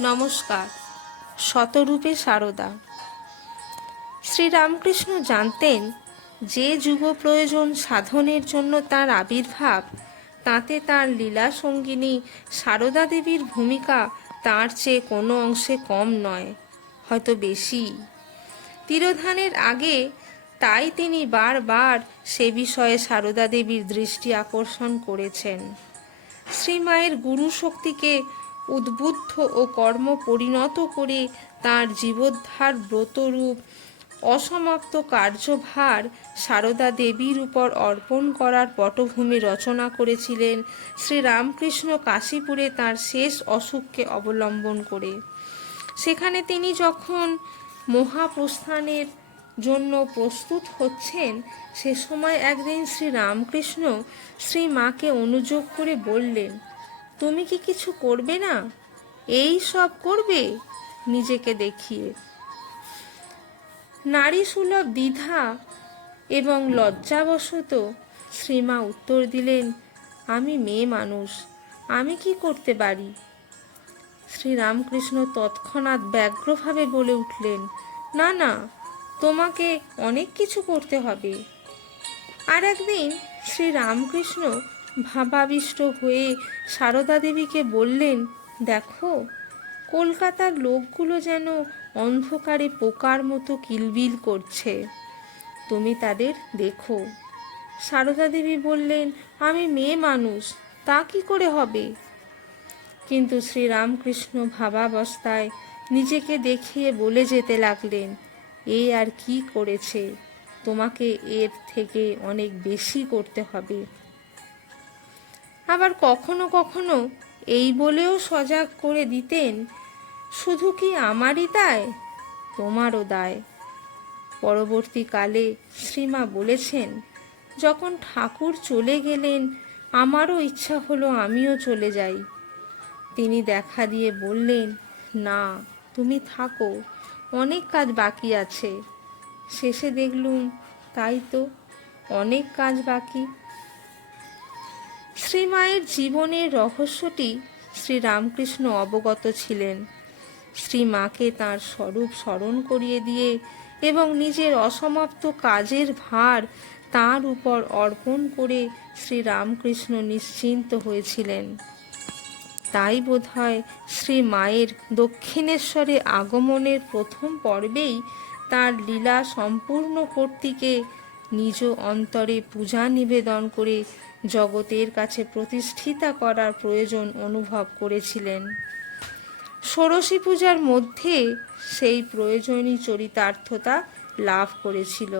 নমস্কার। শতরূপে সারদা। শ্রীরামকৃষ্ণ জানতেন যে যুগ প্রয়োজন সাধনের জন্য তার আবির্ভাব, তাতে তার লীলা সঙ্গিনী সারদা দেবীর ভূমিকা তার চেয়ে কোনো অংশে কম নয়, হয়তো বেশি। তিরোধানের আগে তাই তিনি বারবার সে বিষয়ে সারদা দেবীর দৃষ্টি আকর্ষণ করেছেন। শ্রীমায়ের গুরু শক্তিকে উদ্বুদ্ধ ও কর্ম পরিণত করে তাঁর জীবোদ্ধার ব্রতরূপ অসমাপ্ত কার্যভার সারদা দেবীর উপর অর্পণ করার পটভূমি রচনা করেছিলেন শ্রীরামকৃষ্ণ কাশীপুরে তাঁর শেষ অসুখকে অবলম্বন করে। সেখানে তিনি যখন মহাপ্রস্থানের জন্য প্রস্তুত হচ্ছেন, সে সময় একদিন শ্রীরামকৃষ্ণ শ্রীমাকে অনুযোগ করে বললেন, তুমি কি কিছু করবে না? এই সব করবে নিজেকে দেখিয়ে। নারী সুলভ দ্বিধা এবং লজ্জাবশত শ্রীমা উত্তর দিলেন, আমি মেয়ে মানুষ, আমি কি করতে পারি? শ্রীরামকৃষ্ণ তৎক্ষণাৎ ব্যগ্রভাবে বলে উঠলেন, না না, তোমাকে অনেক কিছু করতে হবে। আর একদিন শ্রীরামকৃষ্ণ ভাবাবিষ্ট হয়ে সারদা দেবীকে বললেন, দেখো, কলকাতার লোকগুলো যেন অন্ধকারে পোকার মতো কিলবিল করছে, তুমি তাদের দেখো। সারদা দেবী বললেন, আমি মেয়ে মানুষ, তা কি করে হবে? কিন্তু শ্রীরামকৃষ্ণ ভাবাবস্থায় নিজেকে দেখিয়ে বলে যেতে লাগলেন, এ আর কি করেছে, তোমাকে এর থেকে অনেক বেশি করতে হবে। আবার কখনো কখনো এই বলেও সজাগ করে দিতেন, শুধু কি আমারই দায়, তোমারও দায়। পরবর্তীকালে শ্রীমা বলেছেন, যখন ঠাকুর চলে গেলেন আমারও ইচ্ছা হলো আমিও চলে যাই। তিনি দেখা দিয়ে বললেন, না, তুমি থাকো, অনেক কাজ বাকি আছে। শেষে দেখলুম তাই তো, অনেক কাজ বাকি। শ্রীমায়ের জীবনের রহস্যটি শ্রীরামকৃষ্ণ অবগত ছিলেন। শ্রীমাকে তাঁর স্বরূপ স্মরণ করিয়ে দিয়ে এবং নিজের অসমাপ্ত কাজের ভার তাঁর উপর অর্পণ করে শ্রীরামকৃষ্ণ নিশ্চিন্ত হয়েছিলেন। তাই বোধহয় শ্রীমায়ের দক্ষিণেশ্বরে আগমনের প্রথম পর্বেই তাঁর লীলা সম্পূর্ণ কর্তৃকে নিজ অন্তরে পূজা নিবেদন করে জগতের কাছে প্রতিষ্ঠিতা করার প্রয়োজন অনুভব করেছিলেন। ষোড়শী পূজার মধ্যে সেই প্রয়োজনীয় চরিতার্থতা লাভ করেছিল।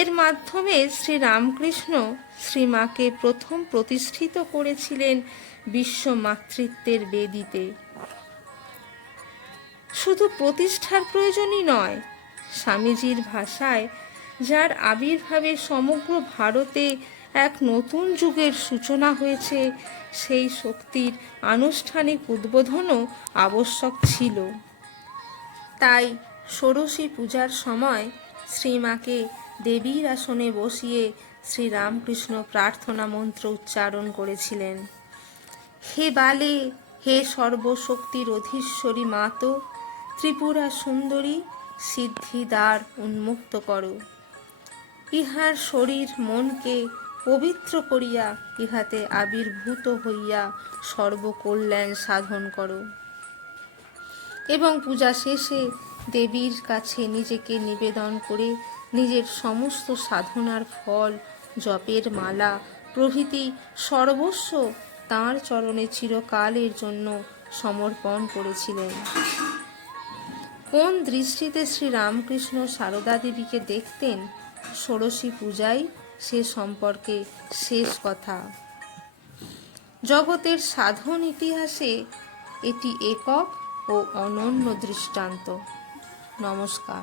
এর মাধ্যমে শ্রীরামকৃষ্ণ শ্রীমাকে প্রথম প্রতিষ্ঠিত করেছিলেন বিশ্ব মাতৃত্বের বেদিতে। শুধু প্রতিষ্ঠার প্রয়োজনই নয়, স্বামীজির ভাষায়, যার আবির্ভাবে সমগ্র ভারতে এক নতুন যুগের সূচনা হয়েছে, সেই শক্তির আনুষ্ঠানিক উদ্বোধনও আবশ্যক ছিল। তাই ষোড়শী পূজার সময় শ্রীমাকে দেবীর আসনে বসিয়ে শ্রীরামকৃষ্ণ প্রার্থনা মন্ত্র উচ্চারণ করেছিলেন, হে বালে, হে সর্বশক্তির অধীশ্বরী মাতো, ত্রিপুরা সুন্দরী, সিদ্ধিদ্বার উন্মুক্ত করো। ইহার শরীর মনকে পবিত্র করিয়া ইহাতে আবির্ভূত হইয়া সর্বকল্যাণ সাধন করো। এবং পূজা শেষে দেবীর কাছে নিজেকে নিবেদন করে নিজের সমস্ত সাধনার ফল, জপের মালা প্রভৃতি সর্বস্ব তাঁর চরণে চিরকালের জন্য সমর্পণ করেছিলেন। কোন দৃষ্টিতে শ্রীরামকৃষ্ণ সারদা দেবীকে দেখতেন, ষোড়শী পূজাই সে সম্পর্কে শেষ কথা। জগতের সাধন ইতিহাসে এটি একক ও অনন্য দৃষ্টান্ত। নমস্কার।